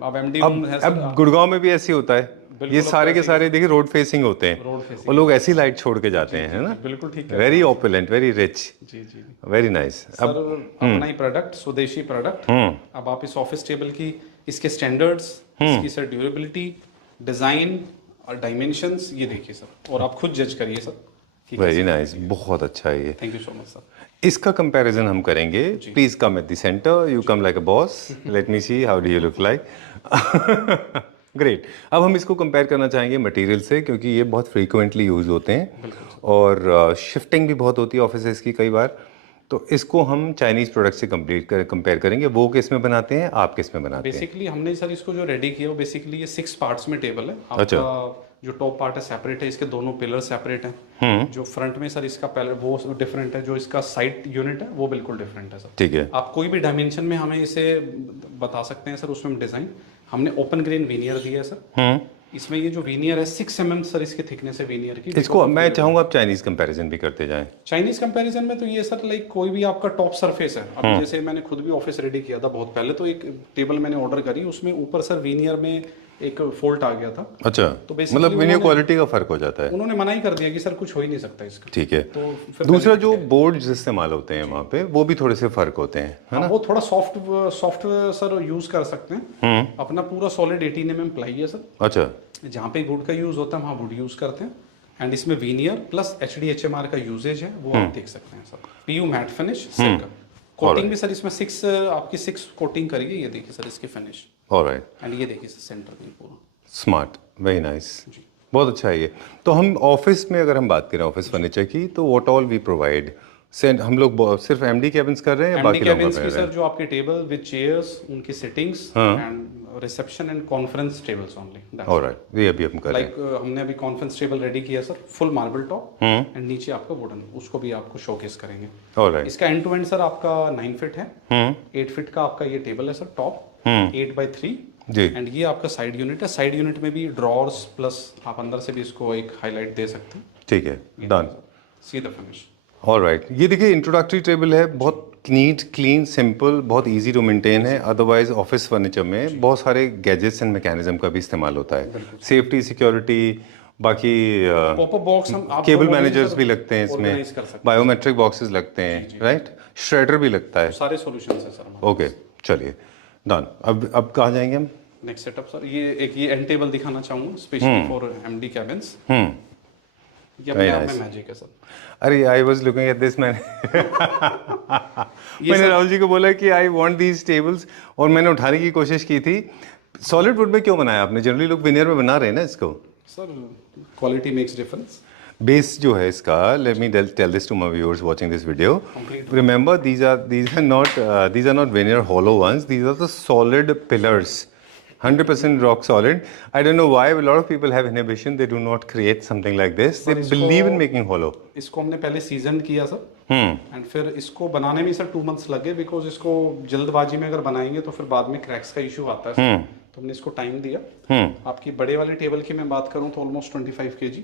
अब एमडी रूम है अब गुड़गांव में भी ऐसे होता है, ये सारे के सारे देखिए रोड फेसिंग होते हैं और लोग ऐसी लाइट छोड़ के जाते हैं, है ना। बिल्कुल ठीक है, वेरी ओपुलेंट, वेरी रिच, जी जी वेरी नाइस। सर अपना ही प्रोडक्ट, स्वदेशी प्रोडक्ट। अब आप इस ऑफिस टेबल की इसके स्टैंडर्ड्स, इसकी सर ड्यूरेबिलिटी, डिजाइन और डायमेंशंस ये देखिए सर, और आप खुद जज करिए सर। वेरी नाइस, बहुत अच्छा है ये। Thank you so much sir. इसका कंपैरिजन हम करेंगे। Please come at the centre, you come like a boss, let me see how do you look like. Great. अब हम इसको कंपेयर करना चाहेंगे मटेरियल से, क्योंकि ये बहुत फ्रीक्वेंटली यूज होते हैं और शिफ्टिंग भी बहुत होती है ऑफिसेज की कई बार, तो इसको हम चाइनीज प्रोडक्ट से कंपेयर करेंगे। वो किस में बनाते हैं, आप किस में बनाते हैं? बेसिकली हमने सर इसको जो रेडी किया वो बेसिकली ये 6 पार्ट्स में टेबल है। आपका जो टॉप पार्ट है सेपरेट है, इसके दोनों पिलर सेपरेट हैं। जो फ्रंट में सर इसका पैनल वो डिफरेंट है, जो इसका साइड यूनिट है वो बिल्कुल डिफरेंट है सर। ठीक है। आप कोई भी डायमेंशन में हमें इसे बता सकते हैं सर, उसमें डिजाइन हमने ओपन ग्रेन वीनियर दिया है सर। इसमें ये जो वीनियर है 6 mm सर इसकी थिकनेस है वीनियर की। इसको मैं चाहूंगा आप चाइनीज कंपैरिजन भी करते जाएं। चाइनीज कंपैरिजन में तो ये सर लाइक कोई भी आपका टॉप सरफेस है। अब जैसे मैंने खुद भी ऑफिस रेडी किया था बहुत पहले, तो एक टेबल मैंने ऑर्डर करी, उसमें ऊपर सर वीनियर में एक फॉल्ट आ गया था। अच्छा, तो मतलब वीनियर क्वालिटी का फर्क हो जाता है। उन्होंने मना ही कर दिया कि सर कुछ हो ही नहीं सकता इसका। ठीक है। तो फिर दूसरा जो बोर्ड इस्तेमाल होते हैं वहाँ पे वो भी थोड़े से फर्क होते हैं, है ना। वो थोड़ा सॉफ्ट सर यूज कर सकते हैं। अपना पूरा सॉलिड 18 mm प्लाई है सर। अच्छा, जहाँ पे वुड का यूज होता है वहाँ वुड यूज करते हैं, एंड इसमें वीनियर प्लस HDHMR का यूजेज है, वो आप देख सकते हैं sir. PU matte finish silk coating भी सर इसमें 6 आपकी 6 कोटिंग करिए। ये देखिए सर इसकी फिनिश, ऑलराइट, एंड ये देखिए सर सेंटर में पूरा स्मार्ट, वेरी नाइस, बहुत अच्छा है ये। तो हम ऑफिस में अगर हम बात करें ऑफिस फर्नीचर की, तो व्हाट ऑल वी प्रोवाइड। हम लोग सिर्फ एमडी केबिन्स कर रहे हैं या बाकी लोग कर रहे हैं? सर जो आपके टेबल विद चेयर्स, उनकी sittings and reception and conference tables only. Alright, ये अभी हम कर रहे हैं। लाइक हमने अभी कॉन्फ्रेंस टेबल रेडी किया sir, full marble top and नीचे आपका वुडन, उसको भी आपको शोकेस करेंगे। ऑलराइट, इसका एंड टू एंड सर आपका 9 फीट है। 8 फीट का आपका ये टेबल है sir top, 8x3 ji. And ये आपका साइड यूनिट है। साइड यूनिट में भी ड्रॉर्स प्लस आप अंदर से भी इसको एक हाईलाइट दे सकते हैं। ठीक है, done, see the finish. Alright, ये देखिए इंट्रोडक्टरी टेबल है, बहुत नीट, क्लीन, सिंपल, बहुत इजी टू मेंटेन है। अदरवाइज ऑफिस फर्नीचर में बहुत सारे गैजेट्स एंड मैकेनिज्म का भी इस्तेमाल होता है, सेफ्टी, सिक्योरिटी, बाकी पॉपअप बॉक्स हम आप केबल मैनेजर्स भी लगते हैं इसमें, बायोमेट्रिक बॉक्सेस लगते हैं, राइट, श्रेडर भी लगता है, सारे सॉल्यूशंस हैं सर। ओके, चलिए डन। अब कहाँ जाएंगे हम? नेक्स्ट सेटअप सर, ये एंड टेबल दिखाना चाहूंगा स्पेशली फॉर एमडी कैबिन्स। ये अपने आप में मैजिक है सर। अरे I was looking at this, मैंने राहुल जी को बोला कि आई वांट दीज टेबल्स, और मैंने उठाने की कोशिश की थी। सॉलिड वुड में क्यों बनाया आपने? जनरली लोग विनियर में बना रहे हैं ना इसको। Sir quality makes difference. Base जो है इसका, let me tell this to my viewers watching this video, remember these are not veneer hollow ones, these are the solid pillars, 100% rock solid. I don't know why a lot of people have inhibition, they do not create something like this, they believe in making hollow. इसको हमने पहले season किया sir, and फिर इसको बनाने में sir 2 months लगे, because इसको जल्दबाजी में अगर बनाएंगे तो फिर बाद में क्रैक्स का इशू आता है। तो हमने इसको टाइम दिया। आपकी बड़े वाले टेबल की मैं बात करूं तो ऑलमोस्ट 25 kg,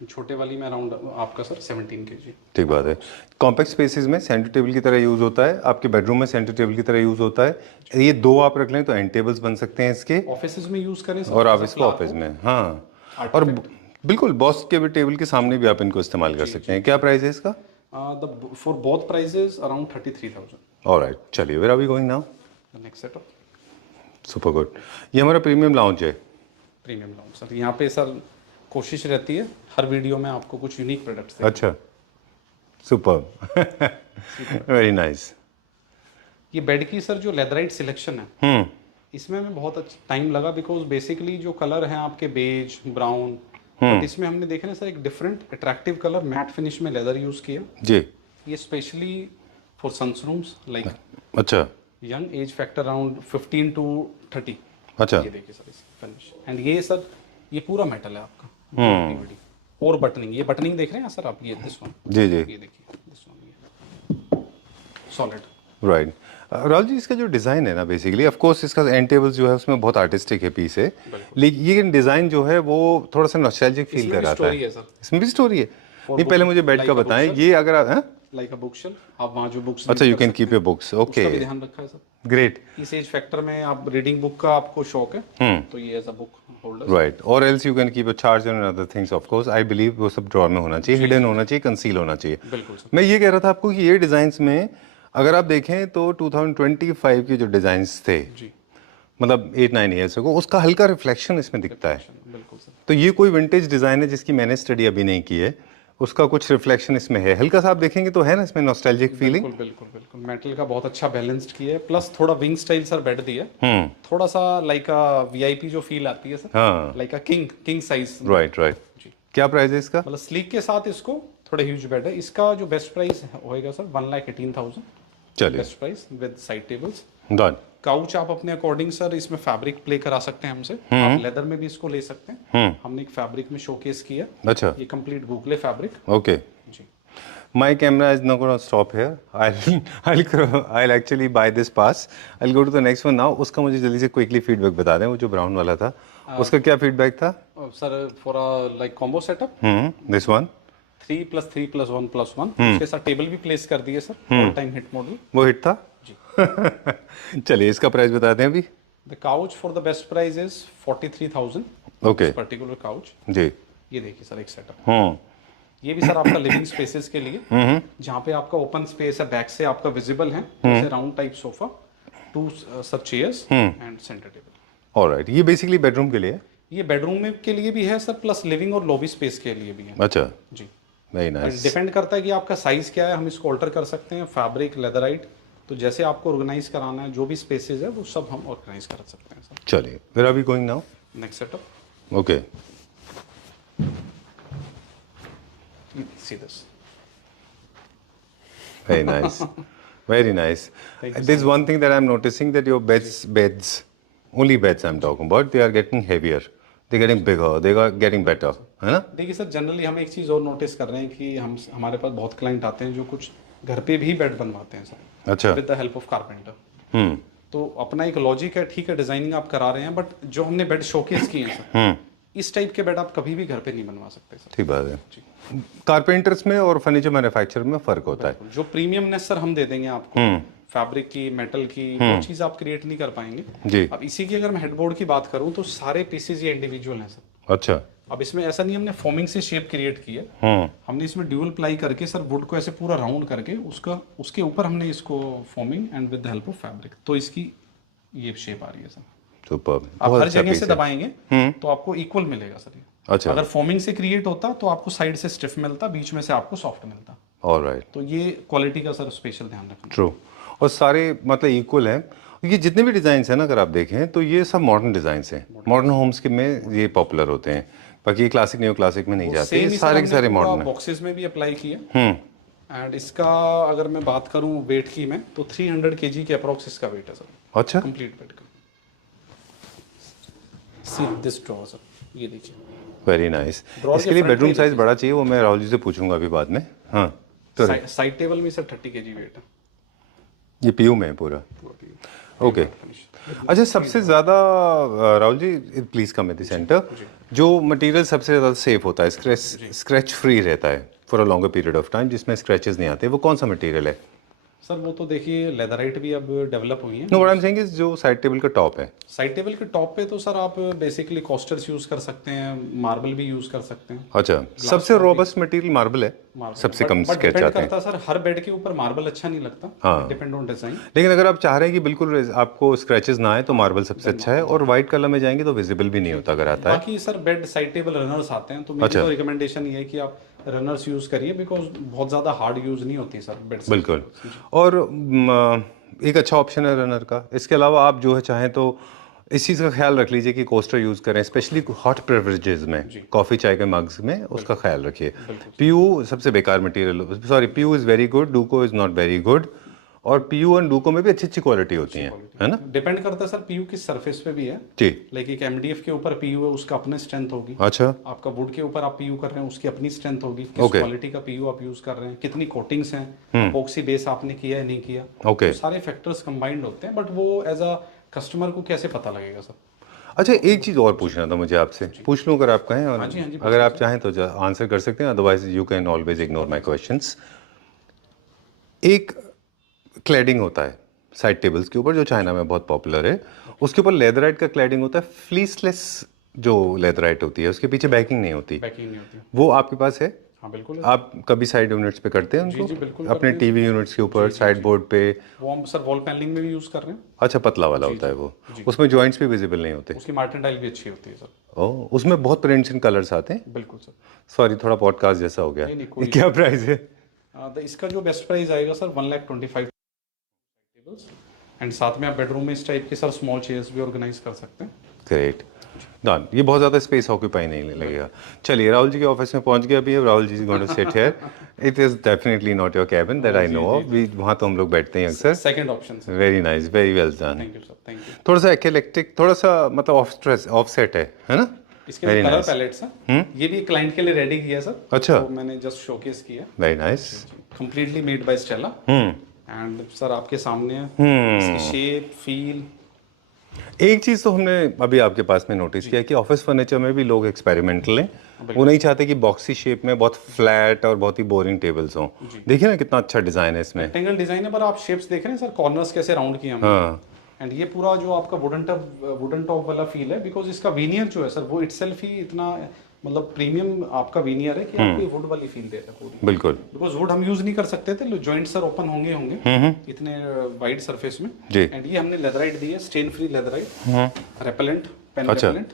छोटे वाली में अराउंड आपका सर 17 kg। ठीक बात है। कॉम्पैक्ट स्पेसेस में सेंटर टेबल की तरह यूज़ होता है, आपके बेडरूम में सेंटर टेबल की तरह यूज़ होता है। ये दो आप रख लें तो एंड टेबल्स बन सकते हैं इसके, ऑफिस में यूज़ करें सर, और आप as a इसको flower ऑफिस pot। में, हाँ, और बिल्कुल बॉस के भी टेबल के सामने भी आप इनको इस्तेमाल कर सकते हैं। क्या प्राइस है इसका? For both prices around 33,000। Alright, चलिए, where are we going now? The next setup super good. ये हमारा प्रीमियम लाउंज है। प्रीमियम लाउंज सर, यहाँ पे सर कोशिश रहती है हर वीडियो में आपको कुछ यूनिक प्रोडक्ट्स दें। अच्छा, सुपर, वेरी नाइस। ये बेड की सर जो लेदराइट सिलेक्शन है, इसमें हमें बहुत अच्छा टाइम लगा, बिकॉज बेसिकली जो कलर हैं आपके बेज ब्राउन, बट इसमें हमने देखा ना सर एक different attractive colour matte finish में लेदर यूज किया जी। ये स्पेशली फॉर सनरूम्स लाइक अच्छा young age factor around 15 to 30। अच्छा, ये देखिए सर इसकी फिनिश, एंड ये सर ये पूरा मेटल है आपका PVD। और बटनिंग, ये बटनिंग देख रहे हैं सर आप, ये दिस वन, जी जी, ये देखिए दिस वन, ये सॉलिड। राइट। राहुल जी, इसका जो डिज़ाइन है ना, बेसिकली ऑफ कोर्स इसका एंड टेबल जो है उसमें बहुत आर्टिस्टिक है पीस है, लेकिन ये डिज़ाइन जो है वो थोड़ा सा नॉस्टैल्जिक फील कर रहा था। इसमें भी स्टोरी है। नहीं, पहले मुझे बेड का बताएं, ये अगर आप लाइक अ बुक शेल्फ, आप वहाँ जो बुक्स, अच्छा, you can keep your books, okay, उसका भी ध्यान रखा है सर। ग्रेट। इस एज फैक्टर में आप रीडिंग बुक का आपको शौक है तो ये as a book holder, right, or else you can keep a charger and other things, of course I believe वो सब ड्रॉअर में होना चाहिए, हिडन होना चाहिए, कंसील होना चाहिए। बिल्कुल सर। मैं ये कह रहा था आपको कि ये डिज़ाइंस में अगर आप देखें तो 2025 के जो डिज़ाइंस थे, जी, मतलब 8-9 ईयर्स को, उसका हल्का रिफ्लेक्शन इसमें दिखता है। बिल्कुल सर। तो ये कोई विंटेज डिज़ाइन है जिसकी मैंने स्टडी अभी नहीं की है, उसका कुछ रिफ्लेक्शन इसमें है, हल्का सा आप देखेंगे तो है ना इसमें नॉस्टैल्जिक फीलिंग। बिल्कुल बिल्कुल बिल्कुल, मेटल का बहुत अच्छा बैलेंस्ड किया है, प्लस थोड़ा विंग स्टाइल सर बेड दिया है, थोड़ा सा लाइक अ VIP जो फील आती है सर, हाँ, like a king size. Right right. जी, क्या प्राइस है इसका? मतलब स्लीक के साथ इसको थोड़ा ह्यूज बेड है। इसका जो बेस्ट प्राइस होएगा सर 1,18,000 चलिए, best price with side tables. Done. Couch आप अपने अकॉर्डिंग सर इसमें फैब्रिक प्ले करा सकते हैं हमसे, आप लेदर में भी इसको ले सकते हैं। हमने एक फैब्रिक में शोकेस किया, अच्छा, ये कंप्लीट बुकले फैब्रिक। ओके, जी, my camera is not going to stop here. I'll actually buy this pass. I'll go to the next one now. उसका मुझे जल्दी से क्विकली फीडबैक बता दें, वो जो ब्राउन वाला था उसका क्या फीडबैक था? Sir for a like combo setup, this one 3+3+1+1, उसके साथ टेबल भी प्लेस कर दिए sir, all time hit model. वो हिट था जी। चलिए, इसका प्राइस बता दें अभी। The couch for the best price is 43,000। Okay, particular couch, जी, ये देखिए सर एक सेटअप। ये भी सर आपका लिविंग स्पेसेस के लिए, जहाँ पे आपका ओपन स्पेस है, बैक से आपका विजिबल है, जैसे राउंड टाइप सोफा, 2 सब chairs and centre table. Alright, ये बेसिकली बेडरूम के लिए है? ये बेडरूम में के लिए भी है सर, प्लस लिविंग और लॉबी स्पेस के लिए भी है। अच्छा, जी, वेरी नाइस। डिपेंड करता है कि आपका साइज क्या है, हम इसको ऑल्टर कर सकते हैं, फैब्रिक लेदराइट, तो जैसे आपको ऑर्गेनाइज कराना है, जो भी स्पेसेस है वो सब हम ऑर्गेनाइज कर सकते हैं सर। चलिए, where are we going now? Next setup, okay, see this. very nice, very nice. There's one thing that I'm noticing, that your beds, only beds I'm talking about, they are getting heavier, they're getting bigger, they are getting better, है ना? देखिए sir, generally हम एक चीज़ और notice कर रहे हैं कि हमारे पास बहुत क्लाइंट आते हैं जो कुछ घर पे भी बेड बनवाते हैं सर, अच्छा, with the help of carpenter. तो अपना एक लॉजिक है, ठीक है डिजाइनिंग आप करा रहे हैं, बट जो हमने बेड शोकेस किए हैं सर, इस टाइप के बेड आप कभी भी घर पे नहीं बनवा सकते सर। ठीक बात है। कारपेंटर्स में और फर्नीचर मैन्युफैक्चर में फर्क होता है। जो प्रीमियमनेस सर हम दे देंगे आपको, फैब्रिक की, मेटल की, वो चीज़ आप क्रिएट नहीं कर पाएंगे जी। अब इसी की अगर मैं हेडबोर्ड की बात करूं तो सारे पीसेज ये इंडिविजुअल हैं सर। अच्छा, अब इसमें ऐसा नहीं हमने फॉर्मिंग से शेप क्रिएट की है, हमने इसमें ड्यूअल प्लाई करके सर वुड को ऐसे पूरा राउंड करके उसके ऊपर हमने इसको forming and with the help of fabric, तो इसकी ये शेप आ रही है सर। सुपर, आप हर जगह से दबाएंगे तो आपको इक्वल मिलेगा सर ये। अच्छा, अगर फॉर्मिंग से क्रिएट होता तो आपको साइड से स्टिफ मिलता, बीच में से आपको सॉफ्ट मिलता। ऑलराइट, तो ये क्वालिटी का सर स्पेशल ध्यान रखना। ट्रू, और सारे मतलब इक्वल हैं। ये जितने भी डिज़ाइंस हैं ना, अगर आप देखें तो ये सब मॉडर्न डिज़ाइंस हैं, मॉडर्न होम्स के में ये पॉपुलर होते हैं, बाकी ये क्लासिक न्यू क्लासिक में नहीं जाते, ये सारे के सारे मॉडर्न हैं। बॉक्सेस में भी अप्लाई किया, एंड इसका अगर मैं बात करूं वेट की में तो 300 kg के अप्रोक्स इसका वेट है सर। अच्छा, कंप्लीट बेड का। सी दिस ड्रॉर सर, ये देखिए, वेरी नाइस। इसके लिए बेडरूम साइज बड़ा चाहिए, वो मैं राहुल जी से पूछूंगा अभी बाद में। हाँ, साइड टेबल में सर 30 kg वेट है। ये पीयू में है पूरा। ओके। अच्छा, सबसे ज़्यादा Rahul ji please come at the centre, जो मटेरियल सबसे ज़्यादा सेफ होता है, स्क्रैच फ्री रहता है for a longer period of time, जिसमें स्क्रैचेस नहीं आते, वो कौन सा मटेरियल है? सर वो तो देखिए लेदराइट भी अब डेवलप हुई है। No, what I am saying is जो साइड टेबल का टॉप है। साइड टेबल के टॉप पे तो सर आप बेसिकली कोस्टर्स यूज कर सकते हैं, मार्बल भी यूज कर सकते हैं। अच्छा, सबसे रोबस्ट मटेरियल मार्बल है, मार्बल सबसे कम बट स्क्रैच डिपेंड आते हैं। करता है सर, हर बेड के ऊपर मार्बल अच्छा नहीं लगता। हाँ। Depend on design. लेकिन अगर आप चाह रहे हैं कि बिल्कुल आपको स्क्रैचेस ना आए तो मार्बल सबसे अच्छा है, और वाइट कलर में जाएंगे तो विजिबल भी नहीं होता अगर आता है। बाकी sir bed side table runners आते हैं, तो मेरी अच्छा। तो रिकमेंडेशन ये है कि आप रनर्स यूज करिए, बिकॉज बहुत ज्यादा हार्ड यूज नहीं होती सर बेड। बिल्कुल। और एक अच्छा ऑप्शन है रनर का। इसके अलावा आप जो है चाहें तो इस चीज़ का ख्याल रख लीजिए कि कोस्टर यूज़ करें, स्पेशली हॉट बेवरेजेस में, कॉफ़ी चाय के मग्स में, उसका ख्याल रखिए। पीयू सबसे बेकार material, sorry, PU is very good, Duco is not very good, और पीयू और डूको में भी अच्छी अच्छी क्वालिटी होती है, है ना? डिपेंड करता है सर पीयू किस सरफेस पे भी है। जी। लाइक एक एमडीएफ के ऊपर पीयू है, उसका अपने स्ट्रेंथ होगी। अच्छा। आपका वुड के ऊपर आप पीयू कर रहे हैं, उसकी अपनी स्ट्रेंथ होगी। किस क्वालिटी का पीयू आप यूज कर रहे हैं, कितनी कोटिंग्स हैं, एपॉक्सी बेस आपने किया है नहीं किया, ओके। तो सारे फैक्टर्स कंबाइंड होते हैं, बट वो एज अ कस्टमर को कैसे पता लगेगा सर? अच्छा, एक चीज़ और पूछना था मुझे आपसे, पूछ लूँ अगर आप कहें? और हाँ जी, अगर आप चाहें तो आंसर कर सकते हैं, otherwise you can always ignore my questions. एक क्लैडिंग होता है साइड टेबल्स के ऊपर जो चाइना में बहुत पॉपुलर है, उसके ऊपर लेदराइट का क्लैडिंग होता है, फ्लीसलेस जो लेदराइट होती है, उसके पीछे बैकिंग नहीं होती। पैकिंग नहीं होती। वो आपके पास है? हाँ बिल्कुल है। आप कभी साइड यूनिट्स पे करते हैं उनको? जी बिल्कुल अपने टीवी यूनिट्स के ऊपर, साइड बोर्ड पे? वो हम सर वॉल पैनलिंग में भी यूज कर रहे हैं। अच्छा, पतला वाला होता है वो, उसमें जॉइंट्स भी विजिबल नहीं होते? उसकी मार्टेंडाइल भी अच्छी होती है सर। ओह, उसमें बहुत प्रिंट्स एंड कलर्स आते हैं? बिल्कुल सर। सॉरी, थोड़ा पॉडकास्ट जैसा हो गया। नहीं, कोई क्या प्राइस है? तो इसका जो बेस्ट प्राइस आएगा सर 1,25,000 टेबल्स, एंड साथ में आप बेडरूम में इस टाइप के सर स्मॉल चेयर्स भी ऑर्गेनाइज कर सकते हैं। Great done. ये बहुत ज़्यादा स्पेस ऑक्यूपाई नहीं लगेगा। चलिए, राहुल जी के ऑफिस में पहुंच गया अभी। अब Rahul ji is going to sit here. It is definitely not your cabin, that I know of. वहाँ तो हम लोग बैठते हैं अक्सर। Second option sir. Very nice, very well done. Thank you sir, thank you. थोड़ा सा एक्लेक्टिक, थोड़ा सा मतलब ऑफ सेट है ना? इसके जो कलर पैलेट्स हैं, ये भी क्लाइंट के लिए रेडी किया सर। अच्छा। तो मैंने जस्ट शोकेस किया। Very nice. Completely made by Stella. And sir आपके सामने है इसकी शेप, फील। एक चीज़ तो हमने अभी आपके पास में नोटिस किया कि ऑफिस फर्नीचर में भी लोग एक्सपेरिमेंटल हैं। वो नहीं चाहते कि बॉक्सी शेप में बहुत फ्लैट और बहुत ही बोरिंग टेबल्स हों। देखिए ना कितना अच्छा डिज़ाइन है इसमें। रेक्टेंगल डिजाइन है, पर आप शेप्स देख रहे हैं सर, कॉर्नर्स कैसे राउंड किए हमने। हाँ। एंड ये पूरा जो आपका वुडन टॉप वाला फील है, बिकॉज इसका वीनियर जो है सर वो इटसेल्फ ही इतना मतलब प्रीमियम आपका वीनियर है कि आपको ये वुड वाली फील देता है पूरी। बिल्कुल। बिकॉज वुड हम यूज नहीं कर सकते थे, जॉइंट सर ओपन होंगे इतने वाइड सरफेस में। जी। एंड ये हमने लेदराइट दी है, stain free leatherite, repellent, pen repellent.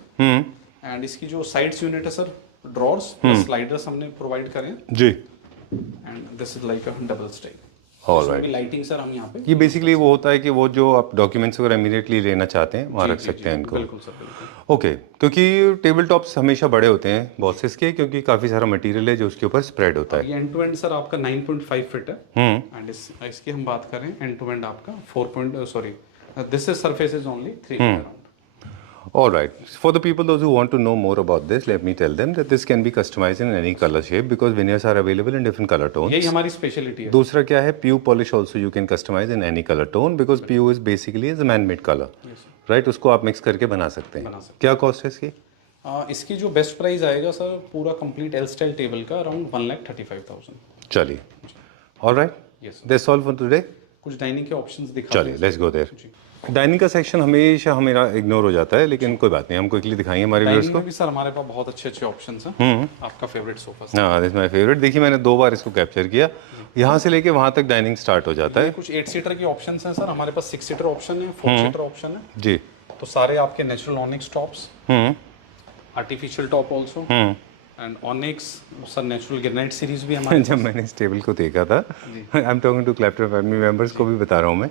And इसकी जो साइड्स यूनिट है सर, ड्रॉर्स स्लाइडर्स हमने प्रोवाइड करें। जी। And this is like a double style. Alright. Lighting sir हम यहाँ पे ये बेसिकली वो होता है कि वो जो आप डॉक्यूमेंट्स वगैरह इमीडिएटली लेना चाहते हैं वहाँ रख सकते हैं इनको। बिल्कुल सर, बिल्कुल। ओके, क्योंकि टेबल टॉप्स हमेशा बड़े होते हैं बॉसेस के, क्योंकि काफ़ी सारा मटेरियल है जो उसके ऊपर स्प्रेड होता है। ये एंड टू एंड सर आपका 9.5 फीट है। एंड इसकी हम बात करें एंड टू एंड आपका 4 this is surface is only 3 feet around. All right. For the people those who want to know more about this, let me tell them that this can be customized in any color shape because veneers are available in different color tones. यही हमारी speciality है। दूसरा क्या है, PU polish also you can customize in any color tone because PU is basically is a man-made color. Right? उसको आप mix करके बना सकते हैं। क्या कॉस्ट है इसकी? इसकी जो बेस्ट प्राइस आएगा सर पूरा कंप्लीट एल स्टाइल टेबल का अराउंड 1,35,000। चलिए। All right. Yes. That's all for today. कुछ डाइनिंग के ऑप्शंस दिखा। चलिए, लेट्स गो देयर। डाइनिंग का सेक्शन हमेशा हमेरा इग्नोर हो जाता है, लेकिन कोई बात नहीं, हम क्विकली दिखाएंगे हमारे व्यूअर्स को। डाइनिंग में भी सर हमारे पास बहुत अच्छे अच्छे ऑप्शंस हैं। आपका फेवरेट सोफा। हाँ, दिस माय फेवरेट। देखिए, मैंने 2 बार इसको कैप्चर किया। यहाँ से लेके वहाँ तक डाइनिंग स्टार्ट हो जाता है। कुछ 8 सीटर के ऑप्शंस हैं सर हमारे पास, 6 सीटर ऑप्शन है, 4 सीटर ऑप्शन है जी। तो सारे आपके natural onyx tops, artificial top also, and onyx sir natural granite series भी हमारे। जब मैंने इस टेबल को देखा था, I am talking to Clapton family members को भी बता रहा हूँ मैं,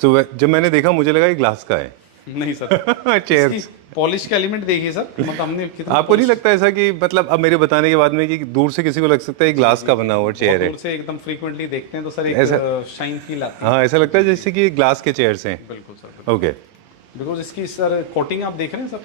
तो जब मैंने देखा मुझे लगा ये ग्लास का है। नहीं सर, चेयर्स पॉलिश के एलिमेंट देखिए सर, मतलब हमने कितना आपको नहीं लगता ऐसा कि मतलब अब मेरे बताने के बाद में कि दूर से किसी को लग सकता है ग्लास का बना हुआ चेयर है? दूर से एकदम फ्रीक्वेंटली देखते हैं तो सर एक शाइन फील आती है। हाँ, ऐसा लगता है जैसे कि ग्लास के चेयर्स हैं। बिल्कुल सर। ओके। बिकॉज इसकी सर कोटिंग आप देख रहे हैं सर,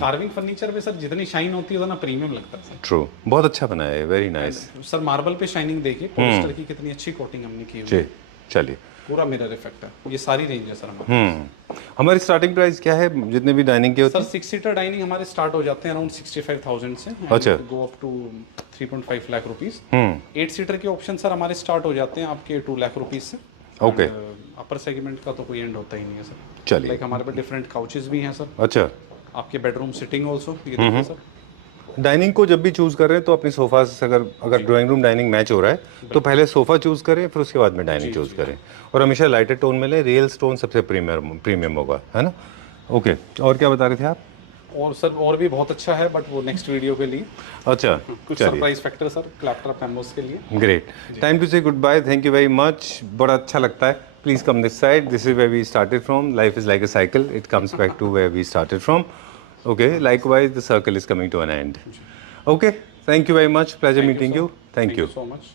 कार्विंग फर्नीचर पे सर जितनी शाइन होती है उतना प्रीमियम लगता है सर। ट्रू, बहुत अच्छा बना है, वेरी नाइस। सर मार्बल पे शाइनिंग देखिए, पॉलिस्टर की कितनी अच्छी कोटिंग हमने की हुई जी। है। चलिए, पूरा मिरर इफेक्ट है। ये सारी रेंज है सर हमारे। हमारी स्टार्टिंग प्राइस क्या है जितने भी डाइनिंग के होते सर 6 सीटर डाइनिंग हमारे स्टार्ट हो जाते हैं अराउंड 65,000 से, अच्छा। Go up to 3.5 lakh rupees. हैं? 8 सीटर के ऑप्शन सर हमारे स्टार्ट हो जाते हैं आपके 2 लाख रुपीस से। ओके। अपर सेगमेंट का तो कोई एंड होता ही नहीं है सर। चलिए। लाइक हमारे पास डिफरेंट काउचेस भी हैं सर, अच्छा, आपके बेडरूम सिटिंग ऑल्सो, ये देखिए सर। डाइनिंग को जब भी चूज कर रहे हैं तो अपनी सोफा से अगर ड्राइंग रूम डाइनिंग मैच हो रहा है तो पहले सोफा चूज करें, फिर उसके बाद में डाइनिंग चूज करें, और हमेशा लाइटर टोन में ले। रियल स्टोन सबसे प्रीमियम होगा, है ना। ओके, और क्या बता रहे थे आप? और सर और भी बहुत अच्छा है, बट वो नेक्स्ट वीडियो के लिए अच्छा, कुछ चलिए, सरप्राइज फैक्टर सर क्लैपटॉप पैम्बोस के लिए। Great. Time to say good bye, thank you very much. बड़ा अच्छा लगता है। Please come this side, this is where we started from. Life is like a cycle, it comes back to where we started from. Okay, likewise the circle is coming to an end. Okay, thank you very much, pleasure meeting you, thank you so much।